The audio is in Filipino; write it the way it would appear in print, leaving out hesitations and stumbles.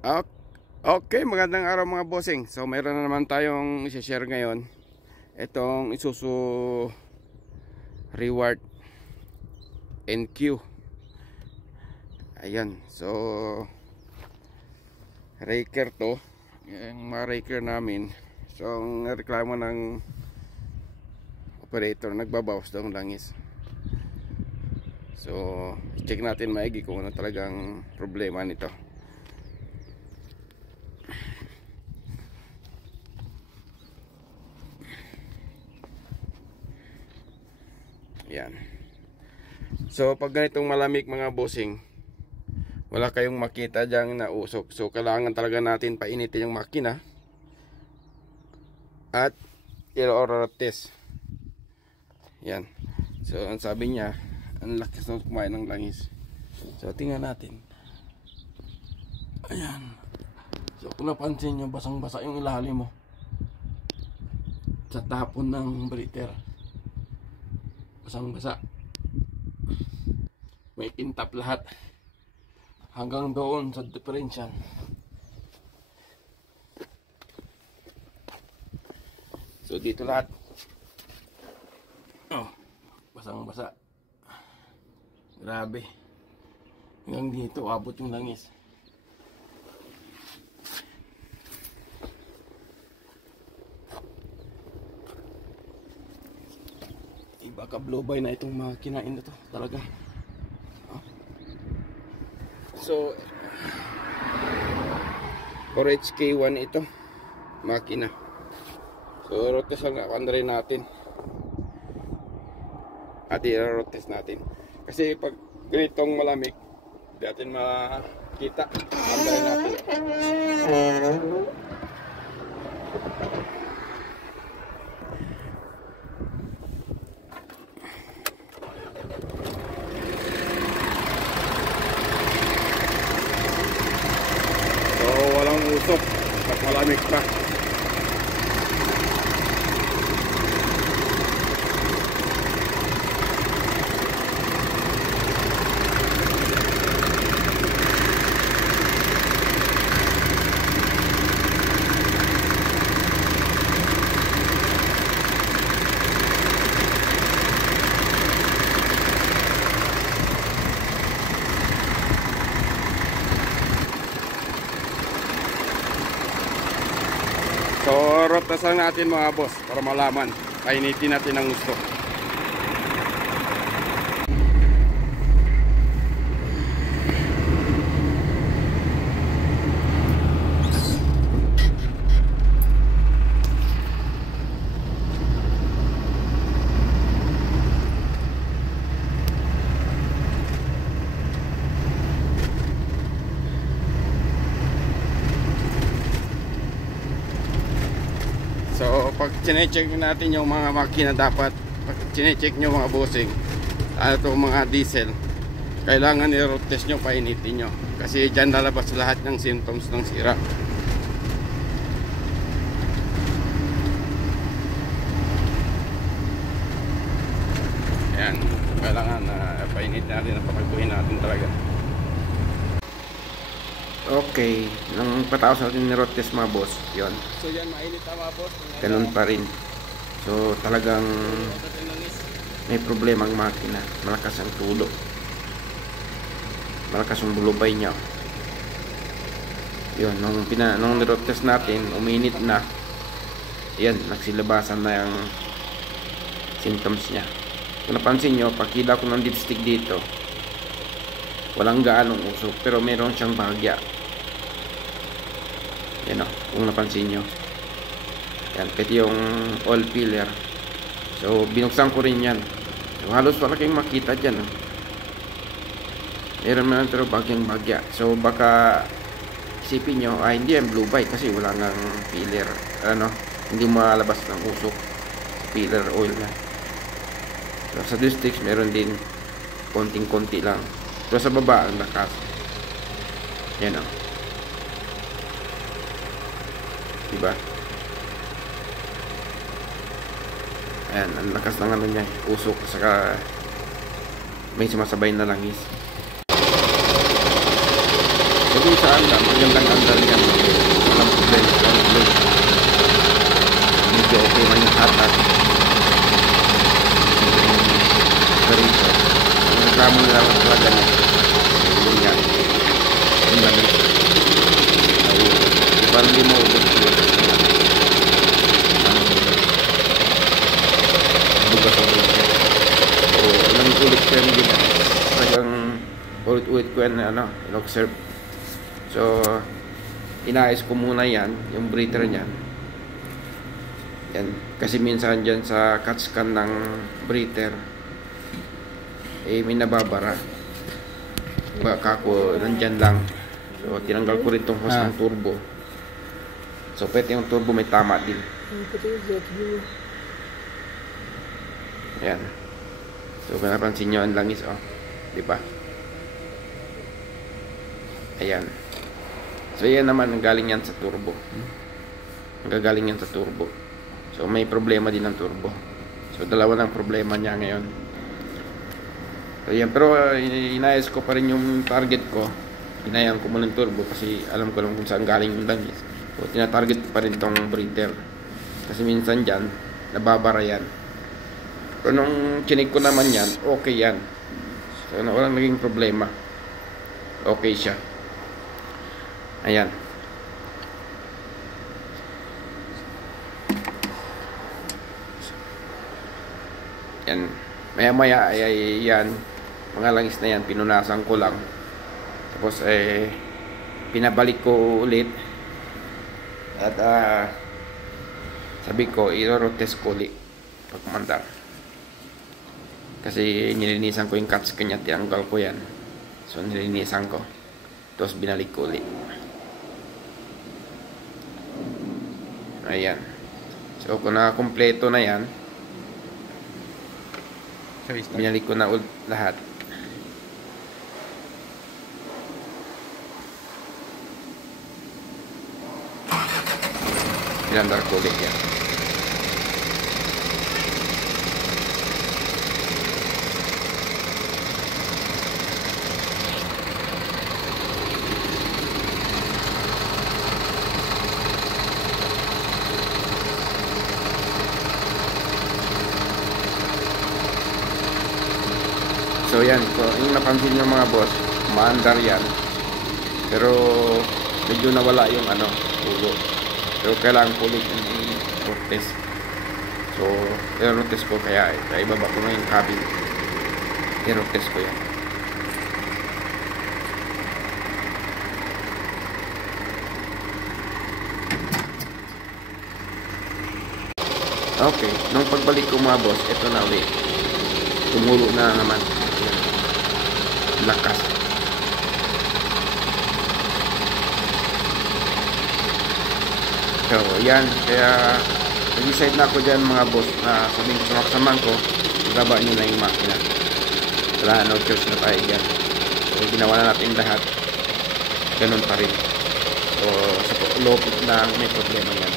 Ok- Okay, magandang araw mga bossing. So mayroon na naman tayong i-share ngayon. Itong Isuzu Reward NQ. Ayan. So raker to. Yung mga raker namin. So ang reklamo ng operator, nagbabawas daw ng langis. So check natin maigi kung ano talagang problema nito. Yan. So pag ganitong malamig mga bossing, wala kayong makita diyang nausok. So kailangan talaga natin painitin yung makina at i-oral test. Yan. So ang sabi niya, ang lakas ng kumain ng langis. So tingnan natin. Ayan. So kung napansin nyo, basang-basa yung ilalim mo sa tapon ng breather. Basang-basa. May kintap lahat hanggang doon sa differential. So dito lahat. Oh, basang-basa. Grabe. Hanggang dito abot yung langis. Baka blow by na itong mga kinain na to talaga. So 4HK1 ito makina. So road test lang rin natin at i-road test natin kasi pag ganitong malamig hindi natin makita. Andarin natin. Usok at malamig pa. So rotasan natin mga boss para malaman, painitin natin ang gusto. So pag chinecheck natin yung mga makina, dapat pag chinecheck nyo mga bossing, ito mga diesel, kailangan i-road test nyo, painitin nyo kasi dyan lalabas lahat ng symptoms ng sira. Ayan, kailangan painitin natin at pataguhin natin talaga. Okay, nang patapos natin ni-road test mga boss, yun. So yan, mainit na mga boss. Ganun pa rin. So talagang may problema ang makina. Malakas ang tulo. Malakas ang bulubay niya. Yun, nung ni-road test natin, uminit na. Yan, nagsilabasan na yung symptoms niya. Kung napansin nyo, pagkila ko ng dipstick dito, walang gaanong usok, pero meron siyang bahagya. Yan o, kung napansin nyo. Yan, kahit yung oil filler. So binuksan ko rin yan. So halos wala kayong makita dyan. Meron naman pero bagyang bagya. So baka isipin nyo, hindi yan blue bite kasi wala nang filler. Hindi malabas ng usok. Filler oil na. So sa discs meron din konting-konti lang. Pero sa baba ang lakas. Yan o. Diba? Ayan, ang lakas ng ano niya, usok, saka may sumasabay na langis. Kasi sa andar, magandang andar yan. Walang problema sa load. Medyo okay man yung hatak. Garito. Ang reklamo nila lang talaga niya. Yun yan. Yung langis. Parang di mo ubos yun. Bugas ang ulit. So, ilang ulit ko yan din. Talagang ulit-ulit ko yan in-observe. So, inaayos ko muna yan, yung breather niyan. Yan. Kasi minsan dyan sa catch can ng breather, may nababara. Baka ko, nandyan lang. So, tinanggal ko rin itong hose ng turbo. So, pwede yung turbo may tama din. Ayan. So, kung napansin nyo, ang langis, diba? Ayan. So, yan naman, ang galing yan sa turbo. Ang gagaling yan sa turbo. So, may problema din ang turbo. So, dalawa ng problema niya ngayon. So, yan. Pero, inayos ko pa rin yung target ko. Inayang ko muna yung turbo kasi alam ko lang kung saan galing yung langis. So, tinatarget ko pa rin itong breather. Kasi minsan dyan, nababara yan. Pero nung chinik ko naman yan, okay yan. So, walang naging problema. Okay siya. Ayan. Yan. Maya-maya ay yan. Mga langis na yan, pinunasan ko lang. Tapos pinabalik ko ulit. At sabi ko, i-rotest ko ulit pagkumandar. Kasi nilinisan ko yung cuts kanya, tinanggal ko yan. So nilinisan ko. Tapos binalik ko ulit. Ayan. So kung nakakompleto na yan, binalik ko na lahat. Pinandar ko ulit yan. So yan, so yung napansin nyo mga boss, maandar yan. Pero medyo nawala yung ulo. Pero kailangan ko ulit yung road test. So, road test ko kaya ibaba ko na yung cabin. I-road test ko yan. Okay, nung pagbalik ko mga boss, ito na ulit. Tumulo na naman. Lakas. So, yan. Kaya, nag-decide na ako dyan mga boss na sabihin ko sa maksaman ko, ibaba nyo na yung makina. Wala, no choice na tayo dyan. So, ginawa na natin lahat. Ganun pa rin. So, sa lopit na may problema yan.